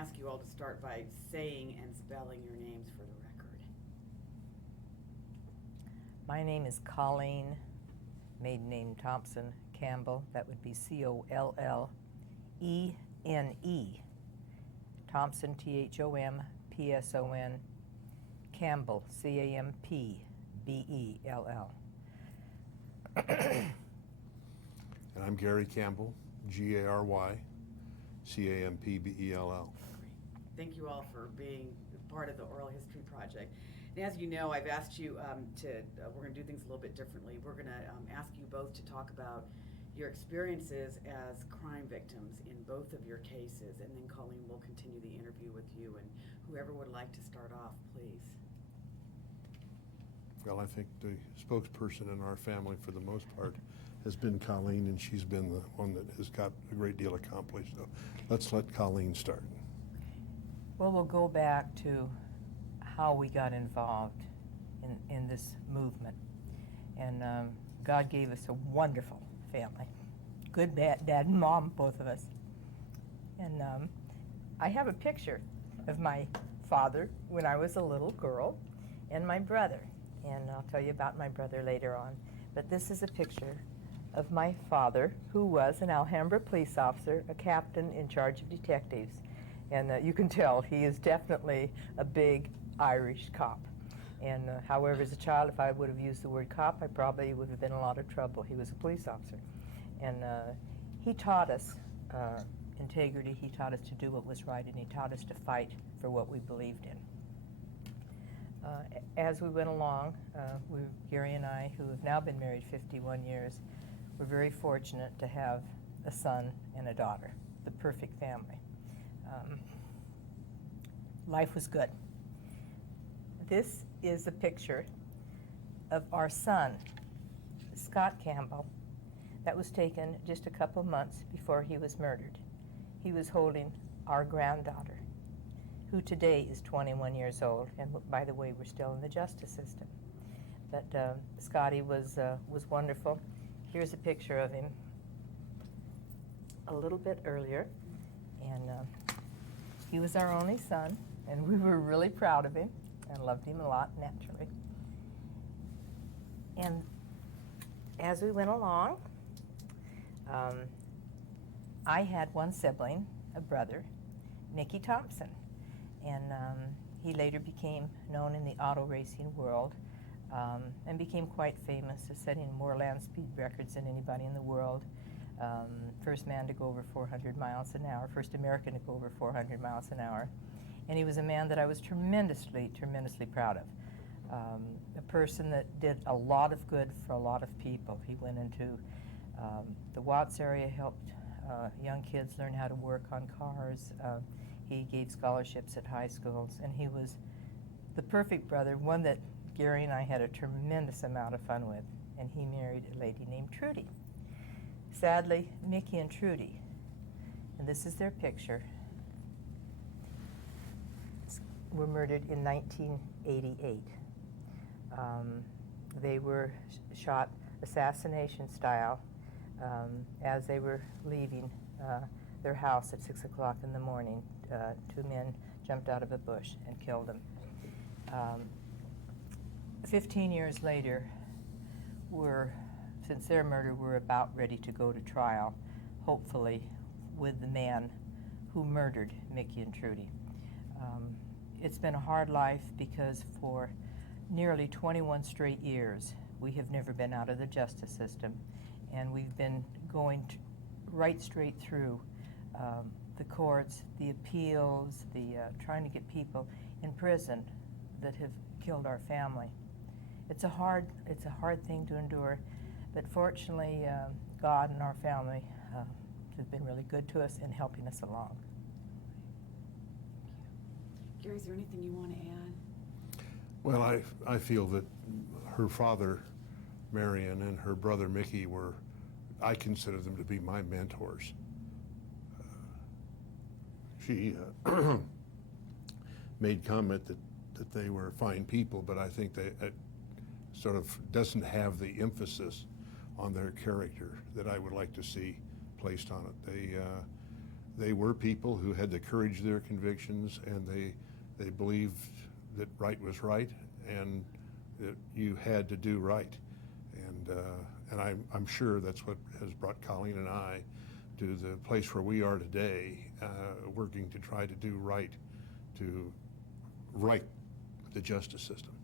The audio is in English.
ask you all to start by saying and spelling your names for the record. My name is Collene, maiden name Thompson, Campbell. That would be Collene. Thompson, Thompson, Campbell, Campbell. And I'm Gary Campbell, Gary Campbell. Thank you all for being part of the Oral History Project. And as you know, I've asked you we're going to do things a little bit differently. We're going to ask you both to talk about your experiences as crime victims in both of your cases, and then Collene will continue the interview with you, and whoever would like to start off, please. Well, I think the spokesperson in our family, for the most part, has been Collene, and she's been the one that has got a great deal accomplished. So let's let Collene start. Well, we'll go back to how we got involved in this movement. And God gave us a wonderful family. Good dad and mom, both of us. And I have a picture of my father when I was a little girl and my brother. And I'll tell you about my brother later on. But this is a picture of my father, who was an Alhambra police officer, a captain in charge of detectives. And you can tell he is definitely a big Irish cop. And however, as a child, if I would have used the word cop, I probably would have been in a lot of trouble. He was a police officer. And he taught us integrity. He taught us to do what was right, and he taught us to fight for what we believed in. As we went along, Gary and I, who have now been married 51 years, were very fortunate to have a son and a daughter, the perfect family. Life was good. This is a picture of our son, Scott Campbell, that was taken just a couple months before he was murdered. He was holding our granddaughter, who today is 21 years old, and by the way, we're still in the justice system. But Scotty was wonderful. Here's a picture of him a little bit earlier, and he was our only son, and we were really proud of him and loved him a lot, naturally. And as we went along, I had one sibling, a brother, Mickey Thompson. And he later became known in the auto racing world and became quite famous, setting more land speed records than anybody in the world. First man to go over 400 miles an hour, first American to go over 400 miles an hour. And he was a man that I was tremendously proud of. A person that did a lot of good for a lot of people. He went into the Watts area, helped young kids learn how to work on cars. He gave scholarships at high schools, and he was the perfect brother, one that Gary and I had a tremendous amount of fun with, and he married a lady named Trudy. Sadly, Mickey and Trudy, and this is their picture, were murdered in 1988. They were shot assassination style as they were leaving their house at 6 o'clock in the morning. Two men jumped out of a bush and killed them. 15 years later, since their murder, we're about ready to go to trial, hopefully with the man who murdered Mickey and Trudy. It's been a hard life because for nearly 21 straight years, we have never been out of the justice system, and we've been going right straight through the courts, the appeals, trying to get people in prison that have killed our family. It's a hard thing to endure, but fortunately, God and our family have been really good to us in helping us along. Gary, is there anything you want to add? Well, I feel that her father, Marion, and her brother, Mickey, I consider them to be my mentors. She made comment that they were fine people, but I think it sort of doesn't have the emphasis on their character that I would like to see placed on it. they were people who had the courage of their convictions, and they believed that right was right, and that you had to do right. And I'm sure that's what has brought Collene and I to the place where we are today, working to try to do right, to right the justice system.